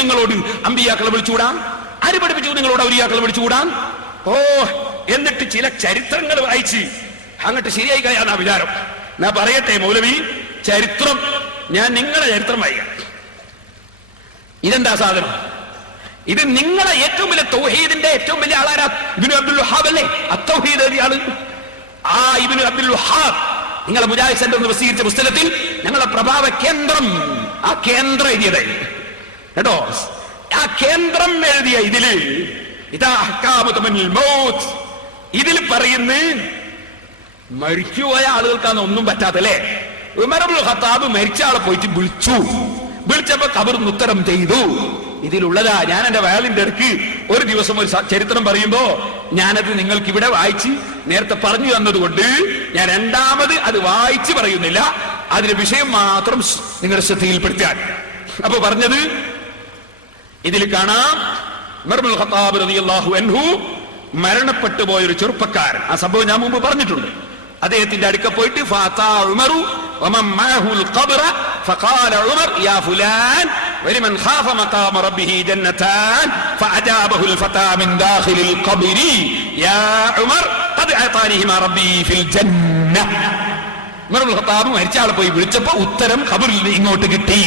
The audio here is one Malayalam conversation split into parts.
നിങ്ങളോട് അമ്പിയാക്കളെ വിളിച്ചുകൂടാൻ? ആര് പഠിപ്പിച്ചു നിങ്ങളോട് ഔലിയാക്കളെ വിളിച്ചുകൂടാൻ? ഓ, എന്നിട്ട് ചില ചരിത്രങ്ങൾ വായിച്ച് അങ്ങോട്ട് ശരിയായി കഴിയാന്നാ വിചാരം. ഞാൻ പറയട്ടെ മൗലവി, ചരിത്രം ഞാൻ നിങ്ങളെ ചരിത്രം വായിക്കാം. ഇതെന്താ സാധനം? ഇത് നിങ്ങളെ ഏറ്റവും വലിയ തൗഹീദിന്റെ ഏറ്റവും വലിയ ആളാരാ? ഇബ്നു അബ്ദുൽ വഹാബ് അല്ലേ? അത്തൗഹീദ് എഴുതിയ ആള്. ആ ഇബ്നു അബ്ദുൽ വഹാബ് നിങ്ങളെ മുജാഹിദ് സെന്റർ എന്ന് പ്രസിദ്ധീകരിച്ച പുസ്തകത്തിൽ ഞങ്ങളുടെ പ്രഭാവ കേന്ദ്രം, ആ കേന്ദ്രം എഴുതിയതായി കേട്ടോ. ആ കേന്ദ്രം എഴുതിയ ഇതില് ഇതാ ഇതിൽ പറയുന്ന മരിച്ചുപോയ ആളുകൾക്കാണ് ഒന്നും പറ്റാത്തല്ലേ. ഉമർ ഇബ്നുൽ ഖത്താബ് മരിച്ച ആളെ പോയിട്ട് വിളിച്ചപ്പോ ഖബറിന് ഉത്തരം ചെയ്തു. ഇതിലുള്ളതാ. ഞാൻ എന്റെ വയലിന്റെ ഇടയ്ക്ക് ഒരു ദിവസം ഒരു ചരിത്രം പറയുമ്പോ ഞാനത് നിങ്ങൾക്ക് ഇവിടെ വായിച്ച് നേരത്തെ പറഞ്ഞു തന്നതുകൊണ്ട് ഞാൻ രണ്ടാമത് അത് വായിച്ച് പറയുന്നില്ല. അതിന്റെ വിഷയം മാത്രം നിങ്ങളുടെ ശ്രദ്ധയിൽപ്പെടുത്താൻ. അപ്പൊ പറഞ്ഞത് ഇതിൽ കാണാം, ഉമർ ഇബ്നുൽ ഖത്താബ് റളിയല്ലാഹു അൻഹു മരണപ്പെട്ടു പോയൊരു ചെറുപ്പക്കാരൻ. ആ സംഭവം ഞാൻ മുമ്പ് പറഞ്ഞിട്ടുണ്ട്. അദ്ദേഹത്തിന്റെ അടുക്ക പോയിട്ട് ഫാതാ ഉമറു വമൻ മഅഹുൽ ഖബ്റ ഫഖാല ഉമർ യാ ഫുലാൻ വലിമൻ ഖാഫ മഖാമ റബ്ബിഹി ജന്നതാൻ ഫഅജാബഹുൽ ഫതാ മിൻ ദാഖിലിൽ ഖബ്രി യാ ഉമർ ഖദ് അതാനിഹിമാ റബ്ബി ഫിൽ ജന്ന. ഉമർ ഇബ്നുൽ ഖത്താബ് മരിച്ച ആളെ പോയി വിളിച്ചപ്പോ ഉത്തരം ഖബറിൽ ഇങ്ങോട്ട് കിട്ടി.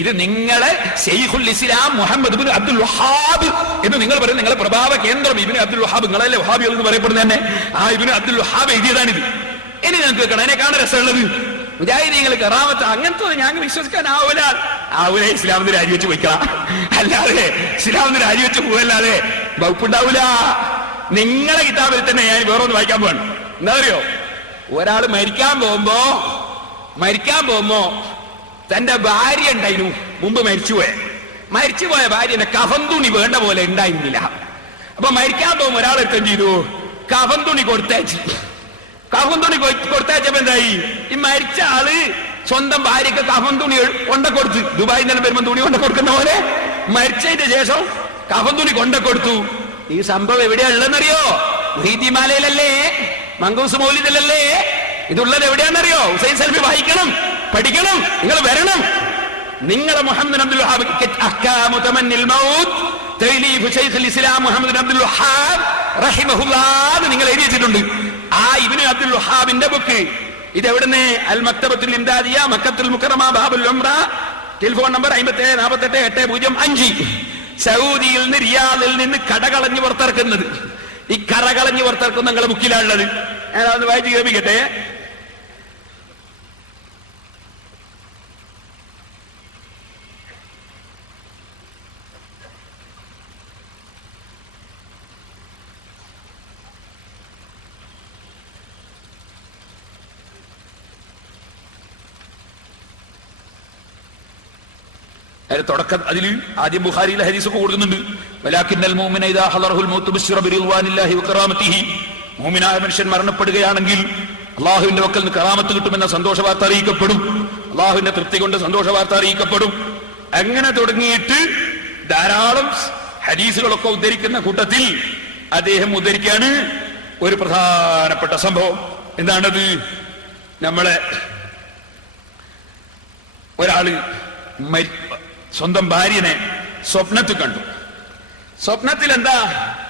ഇത് നിങ്ങളെ ശൈഖുൽ ഇസ്ലാം മുഹമ്മദ് ഇബ്നു അബ്ദുൽ വഹാബ് എന്ന് നിങ്ങൾ പറയുന്നത് നിങ്ങളെ പ്രഭാവ കേന്ദ്രം ഇബ്നു അബ്ദുൽ വഹാബ്, നിങ്ങളല്ലേ വഹാബികൾ എന്ന് പറയപ്പെടുന്നത് തന്നെ. ആ ഇബ്നു അബ്ദുൽ വഹാബ് എഴുതിയതാണിത്. ഇനി നിങ്ങൾക്ക് കേൾക്കണം, അതിനെ കാണാൻ രസമുള്ളത് മുജാഹിദീങ്ങൾ കറാമത്ത് അങ്ങനത്തെ ഞങ്ങൾക്ക് വിശ്വസിക്കാനാവൂല. ഇസ്ലാമിന് രാജിവെച്ച് പോയിക്കണം, അല്ലാതെ ഇസ്ലാമിന് രാജിവെച്ച് പോവല്ലാതെ വകുപ്പുണ്ടാവൂല. നിങ്ങളെ കിതാബിൽ തന്നെ ഞാൻ വേറൊന്ന് വായിക്കാൻ പോവാണ്. എന്താ അറിയോ? ഒരാള് മരിക്കാൻ പോകുമ്പോ തന്റെ ഭാര്യ ഉണ്ടായിരുന്നു, മുമ്പ് മരിച്ചുപോയ ഭാര്യന്റെ കഫൻ തുണി വേണ്ട പോലെ ഉണ്ടായിരുന്നില്ല. അപ്പൊ മരിക്കാൻ പോകുമ്പോ ഒരാളെടുത്ത് എന്ത് ചെയ്തു? കഫൻ തുണി കൊടുത്തയച്ചപ്പോ എന്തായി? ഈ മരിച്ച ആള് സ്വന്തം ഭാര്യക്ക് കഫൻ തുണി കൊണ്ടക്കൊടുത്തു. ദുബായിൽ നിന്ന് വരുമ്പോ തുണി കൊണ്ട കൊടുക്കുന്ന പോലെ മരിച്ചതിന് ശേഷം കഫൻ തുണി കൊണ്ടക്കൊടുത്തു. ഈ സംഭവം എവിടെയാ ഉള്ളതെന്നറിയോ? മുഹീദ്ദീൻമാലയിലല്ലേ, മങ്കൂസ് മൗലിദിലല്ലേ. ഇതുള്ളത് എവിടെയാണെന്നറിയോ? ഹുസൈൻ സൽഫി വായിക്കണം, പഠിക്കണം, നിങ്ങൾ വരണം. നിങ്ങളെ മുഹമ്മദ് അബ്ദുൽ വഹാബ് അഹ്കാമു തമന്നിൽ മൗത്ത് തഅലീഫ് ശൈഖുൽ ഇസ്ലാം മുഹമ്മദ് അബ്ദുൽ വഹാബ് റഹിമഹുല്ലാഹ് നിങ്ങൾ എഴുതി വെച്ചിട്ടുണ്ട്. ആ ഇബ്നു അബ്ദുൽ വഹാബിന്റെ ബുക്ക് ഇത് എവിടുന്ന്? അൽ മക്തബത്തുൽ ഇംദാദിയ, മക്കത്തുൽ മുക്കറമ, ബാബുൽ ഉംറ. Telephone number 57484805. സൗദിയിൽ നിന്ന്, റിയാദിൽ നിന്ന് കടകളഞ്ഞ് പുറത്തിറക്കുന്നത്. ഈ കറകളഞ്ഞ് പുറത്തിറക്കുന്ന നിങ്ങളെ ബുക്കിലാണുള്ളത്. ഞാനതൊന്ന് വായിച്ച് കേൾപ്പിക്കട്ടെ. തുടക്കം അതിൽ ആദ്യം ബുഖാരിയിലെ ഹദീസൊക്കെ കൊടുക്കുന്നുണ്ട്. വലാകിന്നൽ മുഅ്മിന ഇദാ ഹളറഹുൽ മൗത്ത് ബിശ്റ ബിറിദ്വാനില്ലാഹി വകറാമതിഹി. മുഅ്മിനായ മനുഷ്യൻ മരണപ്പെടുകയാണെങ്കിൽ അല്ലാഹുവിന്റെ വക്കൽ നിന്ന് കറാമത്ത് കിട്ടുമെന്ന സന്തോഷ വാർത്ത അറിയിക്കപ്പെടും. അല്ലാഹുവിന്റെ തൃപ്തി കൊണ്ട് സന്തോഷ വാർത്ത അറിയിക്കപ്പെടും. അങ്ങനെ തുടങ്ങിയിട്ട് ധാരാളം ഹദീസുകളൊക്കെ ഉദ്ധരിക്കുന്ന കൂട്ടത്തിൽ അദ്ദേഹം ഉദ്ധരിക്കാണ് ഒരു പ്രധാനപ്പെട്ട സംഭവം. എന്താണത്? നമ്മളെ ഒരാള് സ്വന്തം ഭാര്യനെ സ്വപ്നത്തിൽ കണ്ടു. സ്വപ്നത്തിൽ എന്താ?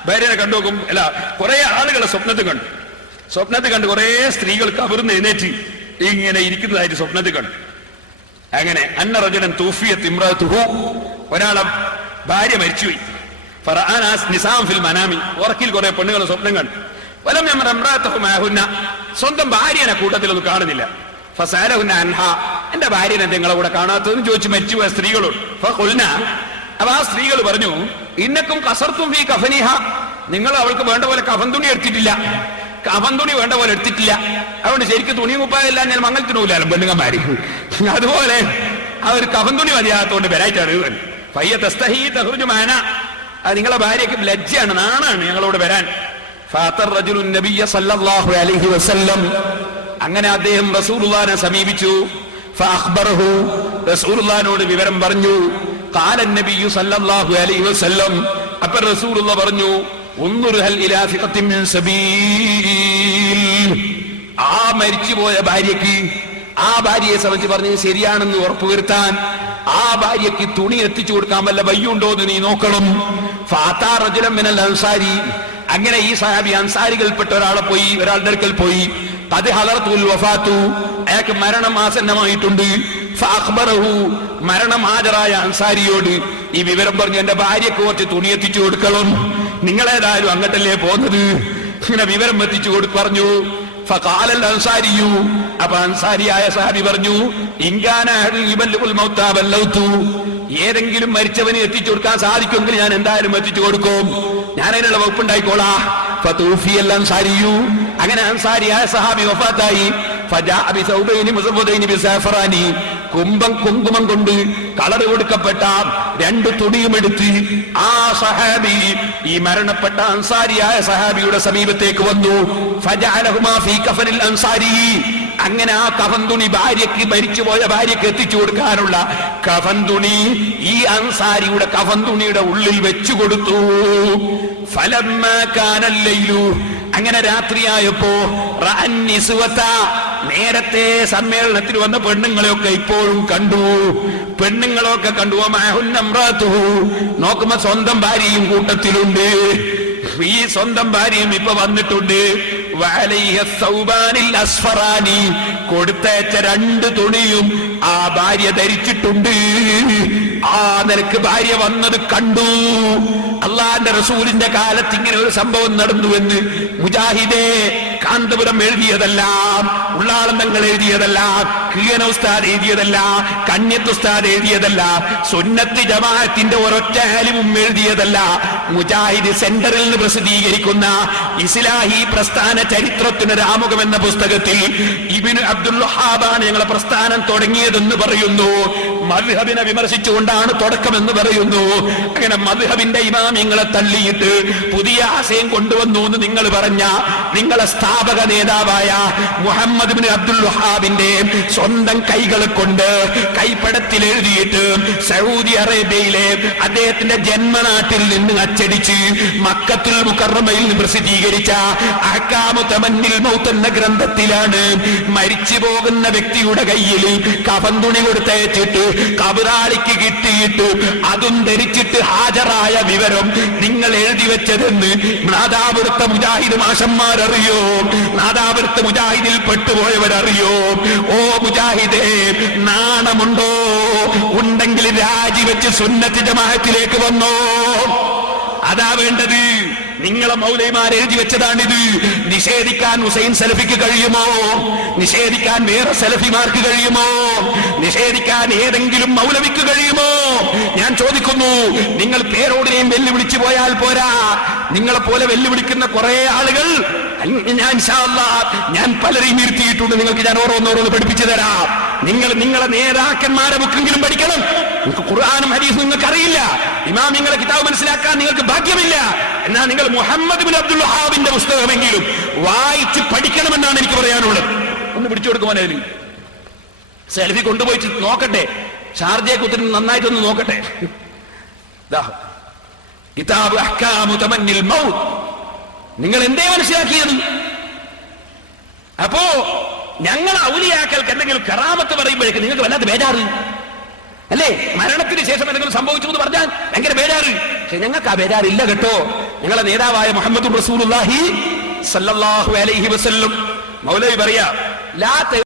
ഭാര്യനെ കണ്ടുനോക്കും, അല്ല, കുറെ ആളുകളെ സ്വപ്നത്തിൽ കണ്ടു. കുറെ സ്ത്രീകൾ കവർന്ന് എഴുന്നേറ്റ് ഇങ്ങനെ ഇരിക്കുന്നതായിട്ട് സ്വപ്നത്തിൽ കണ്ടു. അങ്ങനെ അന്ന റജുലൻ തൂഫിയത് ഇംറഅതുഹു, ഒരാളെ ഭാര്യ മരിച്ചുപോയി. ഫറഅനാസ് നിസാം ഫിൽ മനാമി, ഉറക്കിൽ കുറെ പെണ്ണുകൾ സ്വപ്നം കണ്ടു. വലം യമറ ഇംറഅതുഹു മഅഹുന്ന, സ്വന്തം ഭാര്യനെ കൂട്ടത്തിലൊന്നും കാണുന്നില്ല. ഫസഅലഹുന്ന അൻഹാ, എന്റെ ഭാര്യനെ നിങ്ങളെ കൂടെ കാണാത്തതെന്ന് ചോദിച്ചു മരിച്ചുപോയ സ്ത്രീകളോട്. ഫഖുൽന, അപ്പൊ ആ സ്ത്രീകൾ പറഞ്ഞു, ഇന്നക്കും കസർത്തും ഫീ കഫനിഹ, നിങ്ങൾ അവൾക്ക് വേണ്ട പോലെ കഫൻ തുണി എടുത്തിട്ടില്ല, അതുകൊണ്ട് ശരിക്കും തുണി മുപ്പായല്ല, ഞാൻ മംഗലത്തിന് പോലും പെണ്ണുങ്ങന്മാര്. അതുപോലെ അവർ കഫൻ തുണി മതിയാകത്തോണ്ട് വരായിട്ടാണ്. പയ്യ തസ്തഹീ തഖ്റുജു മാന, അത് നിങ്ങളെ ഭാര്യയ്ക്ക് ലജ്ജയാണ്, നാണാണ് ഞങ്ങളോട് വരാൻ. ഫഅതർ റജുലുൻ നബിയ്യ സല്ലല്ലാഹു അലൈഹി വസല്ലം, അങ്ങനെ അദ്ദേഹം റസൂലുള്ളാഹിനെ സമീപിച്ചു. ഫഅഖ്ബറഹു, റസൂലുള്ളാഹിനോട് വിവരം പറഞ്ഞു. ഖാല നബിയ്യു സല്ലല്ലാഹു അലൈഹി വസല്ലം, അപ്പോൾ റസൂലുള്ളാഹി പറഞ്ഞു, ഉൻദുർഹൽ ഇലാ ഫിഖത്തിൻ മിൻ സബീൽ, ആ മരിച്ചുപോയ ഭാര്യയ്ക്ക്, ആ ഭാര്യയെ സംബന്ധിച്ച് പറഞ്ഞത് ശരിയാണെന്ന് ഉറപ്പുവരുത്താൻ ആ ഭാര്യയ്ക്ക് തുണി എത്തിച്ചു കൊടുക്കാൻ വല്ല വയ്യുണ്ടോ എന്ന് നീ നോക്കണം. ഫാത്താ റജുലൻ മിനൽ അൻസാരി, അങ്ങനെ ഈ സഹാബി അൻസാരികൾപ്പെട്ട ഒരാളുടെ അടുക്കൽ പോയി. ഖദ് ഹദറത്തുൽ വഫാത്തു, അയാൾക്ക് മരണം ആസന്നമായിട്ടുണ്ട്. ഫഅഖ്ബറഹു, മരണം ഹാജരായ അൻസാരിയോട് ഈ വിവരം പറഞ്ഞു, എന്റെ ഭാര്യയ്ക്ക് കുറച്ച് തുണി എത്തിച്ചു കൊടുക്കണം, നിങ്ങളേതായാലും അങ്ങോട്ടല്ലേ പോകുന്നത്, ഇങ്ങനെ വിവരം എത്തിച്ചു പറഞ്ഞു. ഫഖാലൽ അൻസാരിയു, അപ്പൊ അൻസാരിയായ സഹാബി പറഞ്ഞു, ഇൻകാന യുബല്ലിഗുൽ മൗതാ ബല്ലൗതു, ഏതെങ്കിലും മരിച്ചവന് എത്തിച്ചു കൊടുക്കാൻ സാധിക്കുമെങ്കിൽ ഞാൻ എന്തായാലും എത്തിച്ചു കൊടുക്കും, ഞാൻ അതിനുള്ള വകുപ്പുണ്ടായിക്കോളാ. ഫതൂഫിയൽ അൻസാരിയു, അങ്ങനെ അൻസാരിയായ സഹാബി വഫാത്തായി. ഫജാഅ ബിസൗബൈനി മുസവ്വദൈനി ബിസഫറാനി, കുങ്കുമം കൊണ്ട് കളർ കൊടുക്കപ്പെട്ട 2 തുണിയും എടുത്ത് ആ സഹാബി ഈ മരണപ്പെട്ട അൻസാരിയായ സഹാബിയുടെ സമീപത്തേക്ക് വന്നു. ഫജഅലഹുമാ ഫീ കഫനിൽ അൻസാരി, അങ്ങനെ ആ കഫൻ തുണി ഭാര്യയ്ക്ക്, മരിച്ചുപോയ ഭാര്യയ്ക്ക് എത്തിച്ചു കൊടുക്കാനുള്ള കഫൻ തുണി ഈ അൻസാരിയുടെ കഫൻ തുണിയുടെ ഉള്ളിൽ വെച്ചു കൊടുത്തു. ഫലമ്മാ കാനൽ ലൈലു, അങ്ങനെ രാത്രിയായപ്പോ റഅൻ നിസ്വത, നേരത്തെ സമ്മേളനത്തിൽ വന്ന പെണ്ണുങ്ങളെയൊക്കെ ഇപ്പോഴും കണ്ടു, പെണ്ണുങ്ങളൊക്കെ കണ്ടു. നോക്കുമ്പോ സ്വന്തം ഭാര്യയും കൂട്ടത്തിലുണ്ട്. ഈ സ്വന്തം ഭാര്യയും ഇപ്പൊ വന്നിട്ടുണ്ട്. കൊടുത്തയച്ച 2 തുണിയും ആ ഭാര്യ ധരിച്ചിട്ടുണ്ട്. ആ നിലക്ക് ഭാര്യ വന്നത് കണ്ടു. അള്ളാന്റെ റസൂലിന്റെ കാലത്ത് ഇങ്ങനെ ഒരു സംഭവം നടന്നുവെന്ന് മുജാഹിദേ കാന്തപുരം എഴുതിയതല്ല, ഉള്ളാളന്തങ്ങൾ എഴുതിയതല്ല, കിയന ഉസ്താദ് എഴുതിയതല്ല, കന്യത്ത് ഉസ്താദ് എഴുതിയതല്ല, സുന്നത്ത് ജമാഅത്തിന്റെ ഒരൊറ്റ ആലിമും എഴുതിയതല്ല. മുജാഹിദ് സെന്ററിൽ നിന്ന് പ്രസിദ്ധീകരിക്കുന്ന ഇസ്ലാഹി പ്രസ്ഥാന ചരിത്രത്തിന് ആമുഖം എന്ന പുസ്തകത്തിൽ ഇബ്നു അബ്ദുൽ വഹാബാണ് ഞങ്ങളെ പ്രസ്ഥാനം തുടങ്ങിയതെന്ന് പറയുന്നു. മദ്ഹബിനെ വിമർശിച്ചുകൊണ്ടാണ് തുടക്കമെന്ന് പറയുന്നു. അങ്ങനെ മദ്ഹബിന്റെ ഇമാമിങ്ങളെ തള്ളിയിട്ട് പുതിയ ആശയം കൊണ്ടുവന്നു എന്ന് നിങ്ങൾ പറഞ്ഞ നിങ്ങളെ സ്ഥാപക നേതാവായ മുഹമ്മദ് ഇബ്നു അബ്ദുൽ വഹാബിന്റെ സ്വന്തം കൈകളെ കൊണ്ട് കൈപ്പടത്തിൽ എഴുതിയിട്ട് സൗദി അറേബ്യയിലെ അദ്ദേഹത്തിന്റെ ജന്മനാട്ടിൽ നിന്ന് അച്ചടിച്ച് മക്കത്തുൽ മുകറമയിൽ നിന്ന് പ്രസിദ്ധീകരിച്ച അഹ്കാമു തമന്നിൽ മൗത്ത് എന്ന ഗ്രന്ഥത്തിലാണ് മരിച്ചു പോകുന്ന വ്യക്തിയുടെ കയ്യിൽ കഫൻ തുണി കൊടുത്തയച്ചിട്ട് കബറാളിക്ക് കിട്ടിയിട്ട് അതും ധരിച്ചിട്ട് ഹാജരായ വിവരം നിങ്ങൾ എഴുതി വെച്ചതെന്ന് നാദാപുരത്തെ മുജാഹിദ് മാഷന്മാരറിയോ? നാദാപുരത്തെ മുജാഹിദിൽ പെട്ടുപോയവരറിയോ? ഓ മുജാഹിദേ, നാണമുണ്ടോ? ഉണ്ടെങ്കിൽ രാജിവെച്ച് സുന്നത്ത് ജമാഅത്തിലേക്ക് വന്നോ. അതാ വേണ്ടത്. നിങ്ങളെ മൗലൈമാർ എഴുതി വെച്ചതാണിത്. നിഷേധിക്കാൻ ഹുസൈൻ സലഫിക്ക് കഴിയുമോ? നിഷേധിക്കാൻ വേറെ സലഫിമാർക്ക് കഴിയുമോ? നിഷേധിക്കാൻ ഏതെങ്കിലും മൗലവിക്ക് കഴിയുമോ? ഞാൻ ചോദിക്കുന്നു. നിങ്ങൾ പേരോടിനെയും വെല്ലുവിളിച്ചു പോയാൽ പോരാ. നിങ്ങളെ പോലെ വെല്ലുവിളിക്കുന്ന കുറെ ആളുകൾ ഞാൻ പലരെയും ഇരുത്തിയിട്ടുണ്ട്. നിങ്ങൾക്ക് ഞാൻ ഓരോന്നോരോന്ന് പഠിപ്പിച്ചു തരാം. നിങ്ങളെ നേതാക്കന്മാരെ ബുക്കെങ്കിലും പഠിക്കണം. നിങ്ങൾക്ക് ഖുർആനും ഹദീസും നിങ്ങൾക്ക് അറിയില്ല, ഇമാം നിങ്ങളെ കിതാബ് മനസ്സിലാക്കാൻ നിങ്ങൾക്ക് ഭാഗ്യമില്ല. എന്നാൽ നിങ്ങൾ മുഹമ്മദ് ഇബ്നു അബ്ദുൽ വഹാബിന്റെ പുസ്തകമെങ്കിലും വായിച്ച് പഠിക്കണമെന്നാണ് എനിക്ക് പറയാനുള്ളത്. ഒന്ന് പിടിച്ചു കൊടുക്കുമോ? സെൽഫി കൊണ്ടുപോയിട്ട് നോക്കട്ടെ, ഷാർജയെ കുത്തിരി നന്നായിട്ടൊന്ന് നോക്കട്ടെ. കിതാബ് അഹ്കാമു തമന്നിൽ മൗത്ത്. നിങ്ങൾ എന്തേ മനസ്സിലാക്കിയത്? അപ്പോ ഞങ്ങൾ ഔലിയാക്കൾക്ക് എന്തെങ്കിലും കറാമത്ത് പറയുമ്പോഴേക്ക് നിങ്ങൾക്ക് വല്ലാത്ത ബേജാറ് അല്ലേ? മരണത്തിന് ശേഷം എന്തെങ്കിലും സംഭവിച്ചു എന്ന് പറഞ്ഞാൽ ഭയങ്കര ബേജാറ്. പക്ഷെ ഞങ്ങൾക്ക് ആ ബേജാറില്ല കേട്ടോ. ഞങ്ങളെ നേതാവായ മുഹമ്മദ് റസൂലുള്ളാഹി സ്വല്ലല്ലാഹു അലൈഹി വസല്ലം മൗലവി പറയാ, ലാ